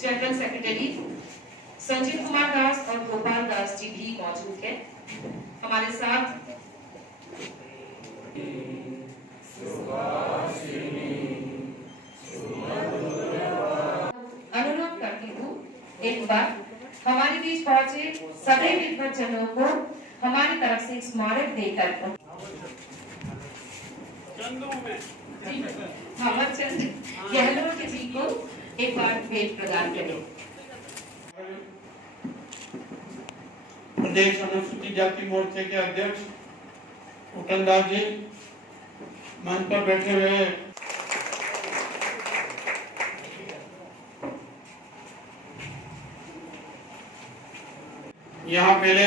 General secretary Sanjeev Kumar Das और गोपाल दास जी भी मौजूद हैं। हमारे साथ अनुरोध करती हूँ एक बार हमारे बीच पहुंचे सभी विद्वज्जनों को हमारी तरफ से स्मारक देकर मोहम्मद चंद गहलोत जी को एक बार भेंट प्रदान करें। प्रदेश अनुसूचित जाति मोर्चे के अध्यक्ष उटन दास जी मंच पर बैठे हुए हैं। यहाँ पहले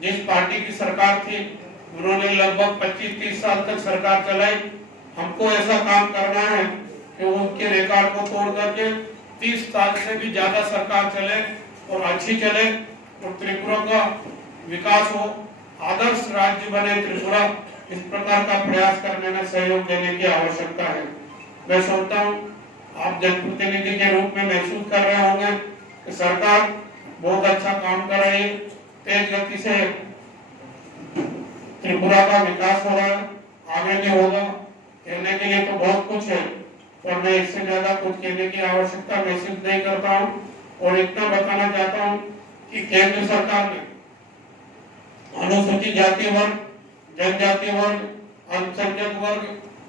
जिस पार्टी की सरकार थी उन्होंने लगभग 25-30 साल तक सरकार चलाई। हमको ऐसा काम करना है कि उनके रिकॉर्ड को तोड़ करके 30 साल से भी ज्यादा सरकार चले और अच्छी चले और त्रिपुरा का विकास हो, आदर्श राज्य बने त्रिपुरा। इस प्रकार का प्रयास करने में सहयोग देने की आवश्यकता है। मैं सोचता हूँ आप जनप्रतिनिधि के रूप में महसूस कर रहे होंगे कि सरकार बहुत अच्छा काम कर रही है, तेज गति से त्रिपुरा का विकास हो रहा है, आगे भी होगा। कहने के लिए तो बहुत कुछ है पर मैं इससे ज्यादा कुछ कहने की आवश्यकता महसूस नहीं करता हूँ और इतना बताना चाहता हूँ कि केंद्र सरकार ने अनुसूचित जाति वर्ग, जनजाति वर्ग, अल्पसंख्यक वर्ग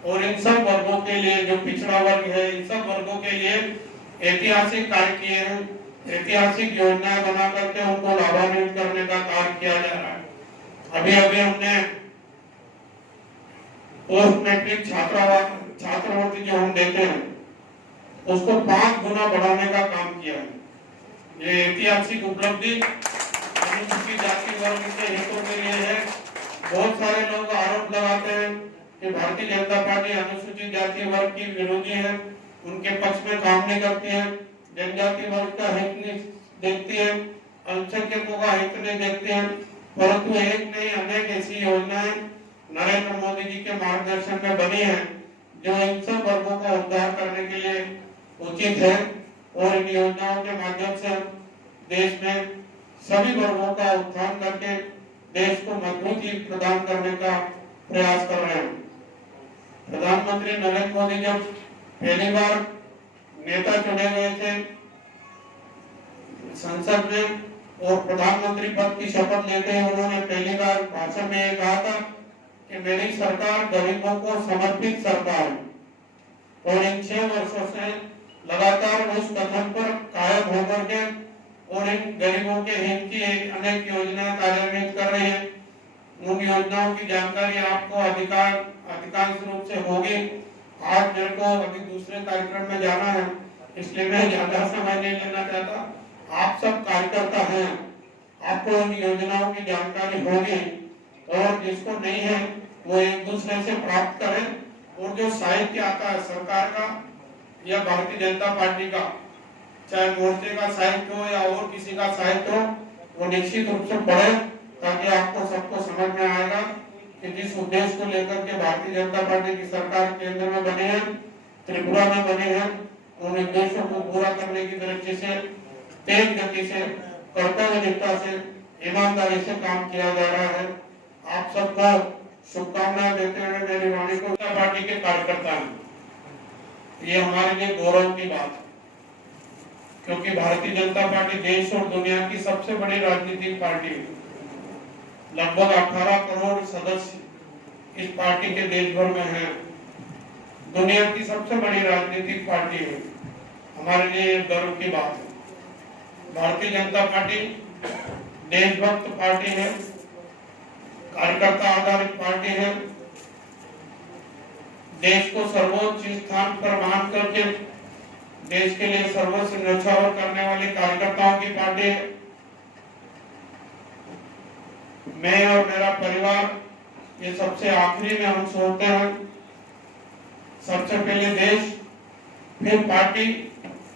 और इन सब वर्गों के लिए, जो पिछड़ा वर्ग है, इन सब वर्गों के लिए ऐतिहासिक कार्य किए हैं। ऐतिहासिक योजनाएं बना करके उनको लाभान्वित करने का कार्य किया जा रहा है। अभी अभी हमने पोस्ट मैट्रिक छात्रवृत्ति जो हम देते हैं उसको 5 गुना बढ़ाने का काम किया है। ये ऐतिहासिक उपलब्धि अनुसूचित जाति वर्ग के हितों के लिए है। बहुत सारे लोग आरोप लगाते हैं कि भारतीय जनता पार्टी अनुसूचित जाति वर्ग की विरोधी है, उनके पक्ष में काम नहीं करती है, जनजाति वर्ग का हित नहीं देखती है, अल्पसंख्यकों का हित नहीं देखती है। परंतु एक नहीं अनेक ऐसी योजनाएं नरेंद्र मोदी जी के मार्गदर्शन में बनी है जो इन सब वर्गों का उद्धार करने के लिए उचित है और इन योजनाओं के माध्यम से देश में सभी वर्गों का उत्थान करके देश को मजबूती प्रदान करने का प्रयास कर रहे हैं। प्रधानमंत्री नरेंद्र मोदी जब पहली बार नेता चुने गए थे संसद में और प्रधानमंत्री पद की शपथ लेते हैं, उन्होंने पहली बार भाषण में कहा था कि मेरी सरकार गरीबों को समर्पित सरकार है और इन 6 वर्षों से लगातार उस कथन पर कायम होकर के और इन गरीबों के हित की अनेक योजनाएं कार्यान्वित कर रही है। उन योजनाओं की जानकारी आपको अधिकांश रूप से होगी। आज मेरे को अभी दूसरे कार्यक्रम में जाना है इसलिए मैं ज्यादा समय नहीं लेना चाहता। आप सब कार्यकर्ता हैं, आपको उन योजनाओं की जानकारी होगी और जिसको नहीं है वो एक दूसरे से प्राप्त करें और जो साहित्य आता है सरकार का या भारतीय जनता पार्टी का, चाहे मोर्चे का साहित्य हो या और किसी का साहित्य हो, वो निश्चित रूप से पढ़े ताकि आपको सबको समझ में आएगा कि जिस उद्देश्य को लेकर के भारतीय जनता पार्टी की सरकार केंद्र में बनी है, त्रिपुरा में बनी है, उन उद्देश्यों को पूरा करने की दृष्टि से तेज गति से, कर्तव्यनिष्ठा से, ईमानदारी से काम किया जा रहा है। आप सबको शुभकामनाएं देते हुए मेरी वाणी को पार्टी के कार्यकर्ता हैं, ये हमारे लिए गौरव की बात है क्योंकि भारतीय जनता पार्टी देश और दुनिया की सबसे बड़ी राजनीतिक पार्टी है। लगभग 18 करोड़ सदस्य इस पार्टी के देश भर में हैं। दुनिया की सबसे बड़ी राजनीतिक पार्टी है, हमारे लिए गर्व की बात है। भारतीय जनता पार्टी देशभक्त पार्टी है, कार्यकर्ता आधारित पार्टी है, देश को सर्वोच्च स्थान पर मान करके देश के लिए सर्वोच्च न्यौछावर करने वाले कार्यकर्ताओं की पार्टी है। मैं और मेरा परिवार ये सबसे आखिरी में हम सोचते हैं, सबसे पहले देश, फिर पार्टी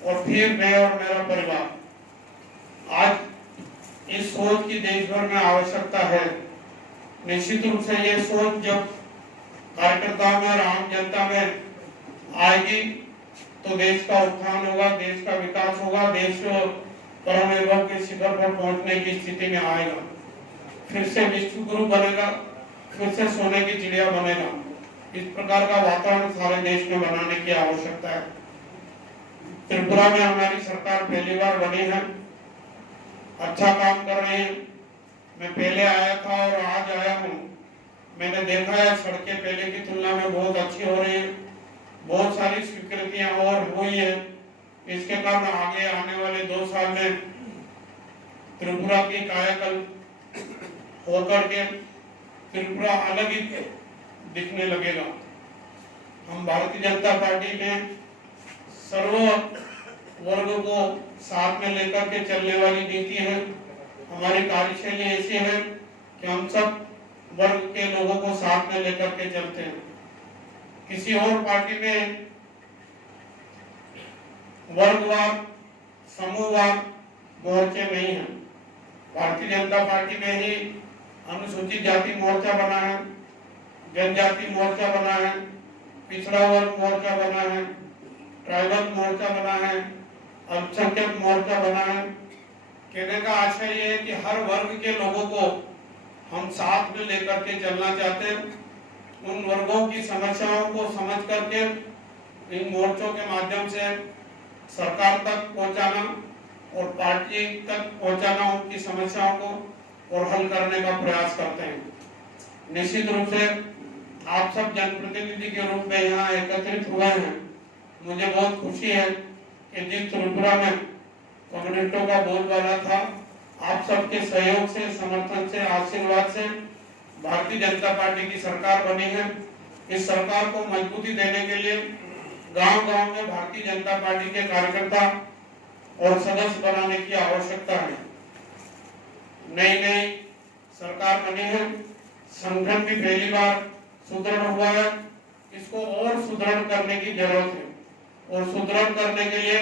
और फिर मैं और मेरा परिवार। आज इस सोच की देश भर में आवश्यकता है। निश्चित रूप से ये सोच जब कार्यकर्ताओं में और आम जनता में आएगी तो देश का उत्थान होगा, देश का विकास होगा त्रिपुरा देश परम वैभव के शिखर पर पहुंचने की स्थिति में आएगा, फिर से विश्व गुरु बनेगा, फिर से सोने की चिड़िया बनेगा। इस प्रकार का वातावरण सारे देश में बनाने की आवश्यकता है। त्रिपुरा में हमारी सरकार पहली बार बनी है, अच्छा काम कर रही है। मैं पहले आया था और आज आया हूँ, मैंने देखा है सड़कें पहले की तुलना में बहुत अच्छी हो रही हैं, बहुत सारी स्वीकृतियां और हुई है। इसके कारण आगे आने वाले 2 साल में त्रिपुरा की कायाकल्प होकर के त्रिपुरा अलग ही दिखने लगेगा। हम भारतीय जनता पार्टी में सर्व वर्ग को साथ में लेकर के चलने वाली नीति है। हमारी कार्यशैली ऐसी है कि हम सब वर्ग के लोगों को साथ में लेकर के चलते हैं। किसी और पार्टी में वर्गवार, समूहवार मोर्चे नहीं है। भारतीय जनता पार्टी में ही अनुसूचित जाति मोर्चा बना है, जनजाति मोर्चा बना है, पिछड़ा वर्ग मोर्चा बना है, ट्राइबल मोर्चा बना है, अल्पसंख्यक मोर्चा बना है। कहने का आशय ये है कि हर वर्ग के लोगों को हम साथ में लेकर के चलना चाहते हैं। उन वर्गों की समस्याओं को समझ करके इन मोर्चों के माध्यम से सरकार तक पहुंचाना और पार्टी तक पहुंचाना उनकी समस्याओं को और हल करने का प्रयास करते हैं। निश्चित रूप से आप सब जनप्रतिनिधि के रूप में यहाँ एकत्रित हुए हैं। मुझे बहुत खुशी है कि जिस त्रिपुरा में कम्युनिस्टों का बोलबाला था, आप सबके सहयोग से, समर्थन से, आशीर्वाद से भारतीय जनता पार्टी की सरकार बनी है। इस सरकार को मजबूती देने के लिए गांव-गांव में भारतीय जनता पार्टी के कार्यकर्ता और सदस्य बनाने की आवश्यकता है। नई सरकार बनी है, संगठन भी पहली बार सुदृढ़ हुआ है, इसको और सुदृढ़ करने की जरूरत है। और सुदृढ़ करने के लिए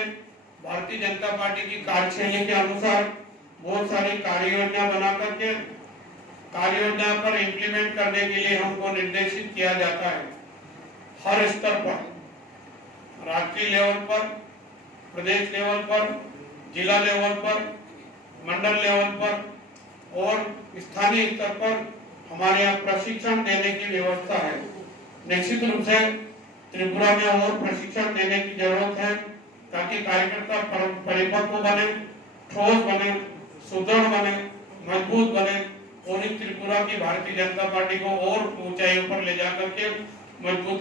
भारतीय जनता पार्टी की कार्यशैली के अनुसार बहुत सारी कार्य योजना बना करके कार्य योजना पर इम्प्लीमेंट करने के लिए हमको निर्देशित किया जाता है। हर स्तर पर, राष्ट्रीय लेवल पर, प्रदेश लेवल पर, जिला लेवल पर, मंडल लेवल पर और स्थानीय स्तर पर हमारे यहाँ प्रशिक्षण देने की व्यवस्था है। निश्चित रूप से त्रिपुरा में और प्रशिक्षण देने की जरूरत है ताकि कार्यकर्ता परिपक्व बने, ठोस बने, सुदृढ़ बने, मजबूत बने और इस त्रिपुरा की भारतीय जनता पार्टी को और ऊंचाइयों पर ले जाकर के मजबूती